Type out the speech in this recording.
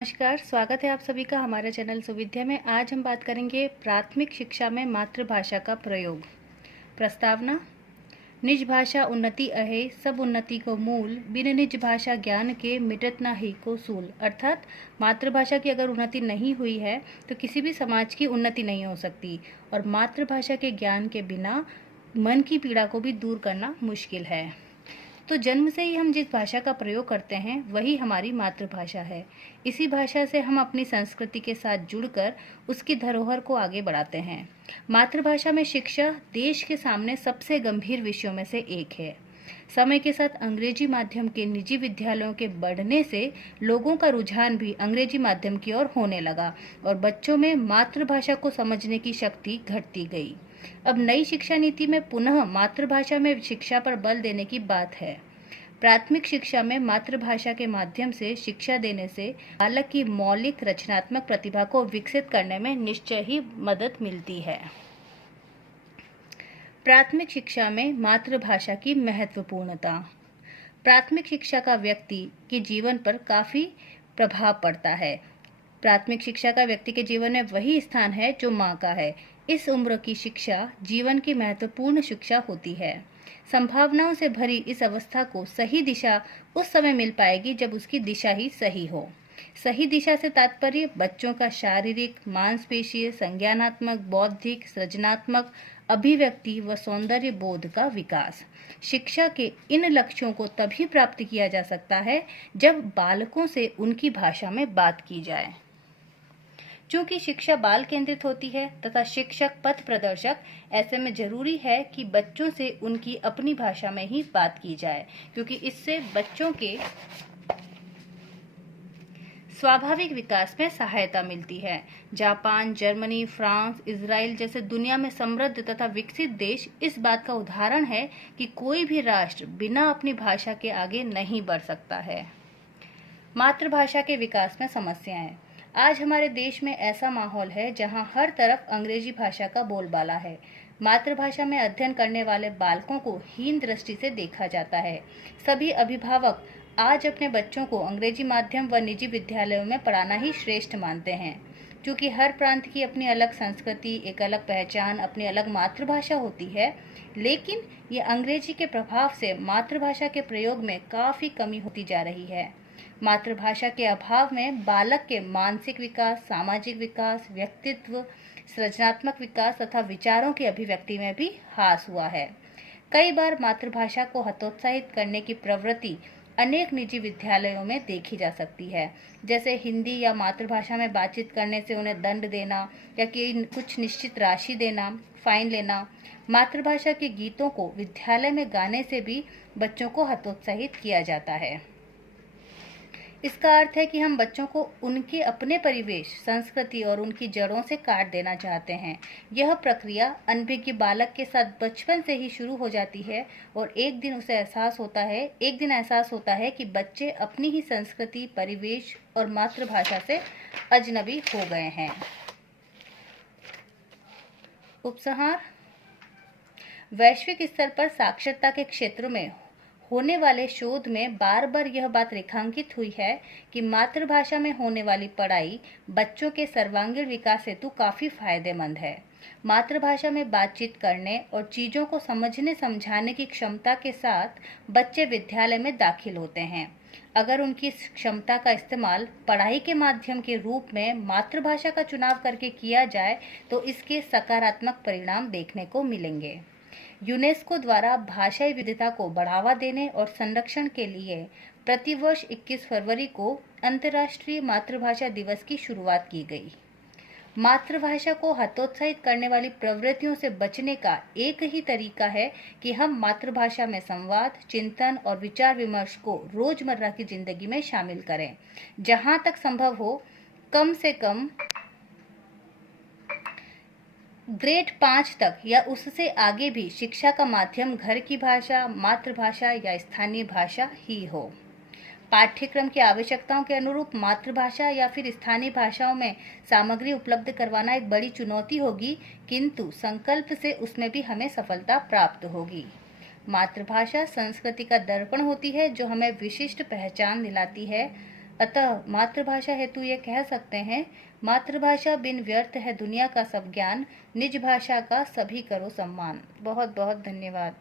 नमस्कार, स्वागत है आप सभी का हमारे चैनल सुविद्या में। आज हम बात करेंगे प्राथमिक शिक्षा में मातृभाषा का प्रयोग। प्रस्तावना। निज भाषा उन्नति अहे, सब उन्नति को मूल, बिन निज भाषा ज्ञान के मिटत ना ही को सूल। अर्थात मातृभाषा की अगर उन्नति नहीं हुई है तो किसी भी समाज की उन्नति नहीं हो सकती, और मातृभाषा के ज्ञान के बिना मन की पीड़ा को भी दूर करना मुश्किल है। तो जन्म से ही हम जिस भाषा का प्रयोग करते हैं वही हमारी मातृभाषा है। इसी भाषा से हम अपनी संस्कृति के साथ जुड़कर उसकी धरोहर को आगे बढ़ाते हैं। मातृभाषा में शिक्षा देश के सामने सबसे गंभीर विषयों में से एक है। समय के साथ अंग्रेजी माध्यम के निजी विद्यालयों के बढ़ने से लोगों का रुझान भी अंग्रेजी माध्यम की ओर होने लगा और बच्चों में मातृभाषा को समझने की शक्ति घटती गई। अब नई शिक्षा नीति में पुनः मातृभाषा में शिक्षा पर बल देने की बात है। प्राथमिक शिक्षा में मातृभाषा के माध्यम से शिक्षा देने से बालक की मौलिक रचनात्मक प्रतिभा को विकसित करने में निश्चय ही मदद मिलती है। प्राथमिक शिक्षा में मातृभाषा की महत्वपूर्णता। प्राथमिक शिक्षा का व्यक्ति के जीवन पर काफी प्रभाव पड़ता है। प्राथमिक शिक्षा का व्यक्ति के जीवन में वही स्थान है जो माँ का है। इस उम्र की शिक्षा जीवन की महत्वपूर्ण शिक्षा होती है। संभावनाओं से भरी इस अवस्था को सही दिशा उस समय मिल पाएगी जब उसकी दिशा ही सही हो। सही दिशा से तात्पर्य बच्चों का शारीरिक, मांसपेशीय, संज्ञानात्मक, बौद्धिक, सृजनात्मक, अभिव्यक्ति व सौंदर्य बोध का विकास। शिक्षा के इन लक्ष्यों को तभी प्राप्त किया जा सकता है जब बालकों से उनकी भाषा में बात की जाए। चूंकि शिक्षा बाल केंद्रित होती है तथा शिक्षक पथ प्रदर्शक, ऐसे में जरूरी है कि बच्चों से उनकी अपनी भाषा में ही बात की जाए, क्योंकि इससे बच्चों के स्वाभाविक विकास में सहायता मिलती है। जापान, जर्मनी, फ्रांस, इजराइल जैसे दुनिया में समृद्ध तथा विकसित देश इस बात का उदाहरण है कि कोई भी राष्ट्र बिना अपनी भाषा के आगे नहीं बढ़ सकता है। मातृभाषा के विकास में समस्याएं। आज हमारे देश में ऐसा माहौल है जहां हर तरफ अंग्रेजी भाषा का बोलबाला है। मातृभाषा में अध्ययन करने वाले बालकों को हीन दृष्टि से देखा जाता है। सभी अभिभावक आज अपने बच्चों को अंग्रेजी माध्यम व निजी विद्यालयों में पढ़ाना ही श्रेष्ठ मानते हैं। क्योंकि हर प्रांत की अपनी अलग संस्कृति, एक अलग पहचान, अपनी अलग मातृभाषा होती है, लेकिन ये अंग्रेजी के प्रभाव से मातृभाषा के प्रयोग में काफ़ी कमी होती जा रही है। मातृभाषा के अभाव में बालक के मानसिक विकास, सामाजिक विकास, व्यक्तित्व, सृजनात्मक विकास तथा विचारों की अभिव्यक्ति में भी ह्रास हुआ है। कई बार मातृभाषा को हतोत्साहित करने की प्रवृत्ति अनेक निजी विद्यालयों में देखी जा सकती है, जैसे हिंदी या मातृभाषा में बातचीत करने से उन्हें दंड देना या कि कुछ निश्चित राशि देना, फाइन लेना। मातृभाषा के गीतों को विद्यालय में गाने से भी बच्चों को हतोत्साहित किया जाता है। इसका अर्थ है कि हम बच्चों को उनके अपने परिवेश, संस्कृति और उनकी जड़ों से काट देना चाहते हैं। यह प्रक्रिया अनभिज्ञ बालक के साथ बचपन से ही शुरू हो जाती है और एक दिन एहसास होता है कि बच्चे अपनी ही संस्कृति, परिवेश और मातृभाषा से अजनबी हो गए हैं। उपसंहार। वैश्विक स्तर पर साक्षरता के क्षेत्र में होने वाले शोध में बार बार यह बात रेखांकित हुई है कि मातृभाषा में होने वाली पढ़ाई बच्चों के सर्वांगीण विकास हेतु काफ़ी फायदेमंद है। मातृभाषा में बातचीत करने और चीज़ों को समझने समझाने की क्षमता के साथ बच्चे विद्यालय में दाखिल होते हैं। अगर उनकी इस क्षमता का इस्तेमाल पढ़ाई के माध्यम के रूप में मातृभाषा का चुनाव करके किया जाए तो इसके सकारात्मक परिणाम देखने को मिलेंगे। यूनेस्को द्वारा भाषाई विविधता को बढ़ावा देने और संरक्षण के लिए प्रतिवर्ष 21 फरवरी को अंतर्राष्ट्रीय मातृभाषा दिवस की शुरुआत की गई। मातृभाषा को हतोत्साहित करने वाली प्रवृत्तियों से बचने का एक ही तरीका है कि हम मातृभाषा में संवाद, चिंतन और विचार विमर्श को रोजमर्रा की जिंदगी में शामिल करें। जहां तक संभव हो कम से कम ग्रेड 5 तक या उससे आगे भी शिक्षा का माध्यम घर की भाषा, मातृभाषा या स्थानीय भाषा ही हो। पाठ्यक्रम की आवश्यकताओं के अनुरूप मातृभाषा या फिर स्थानीय भाषाओं में सामग्री उपलब्ध करवाना एक बड़ी चुनौती होगी, किंतु संकल्प से उसमें भी हमें सफलता प्राप्त होगी। मातृभाषा संस्कृति का दर्पण होती है जो हमें विशिष्ट पहचान दिलाती है। अतः मातृभाषा हेतु ये कह सकते हैं, मातृभाषा बिन व्यर्थ है दुनिया का सब ज्ञान, निज भाषा का सभी करो सम्मान। बहुत बहुत धन्यवाद।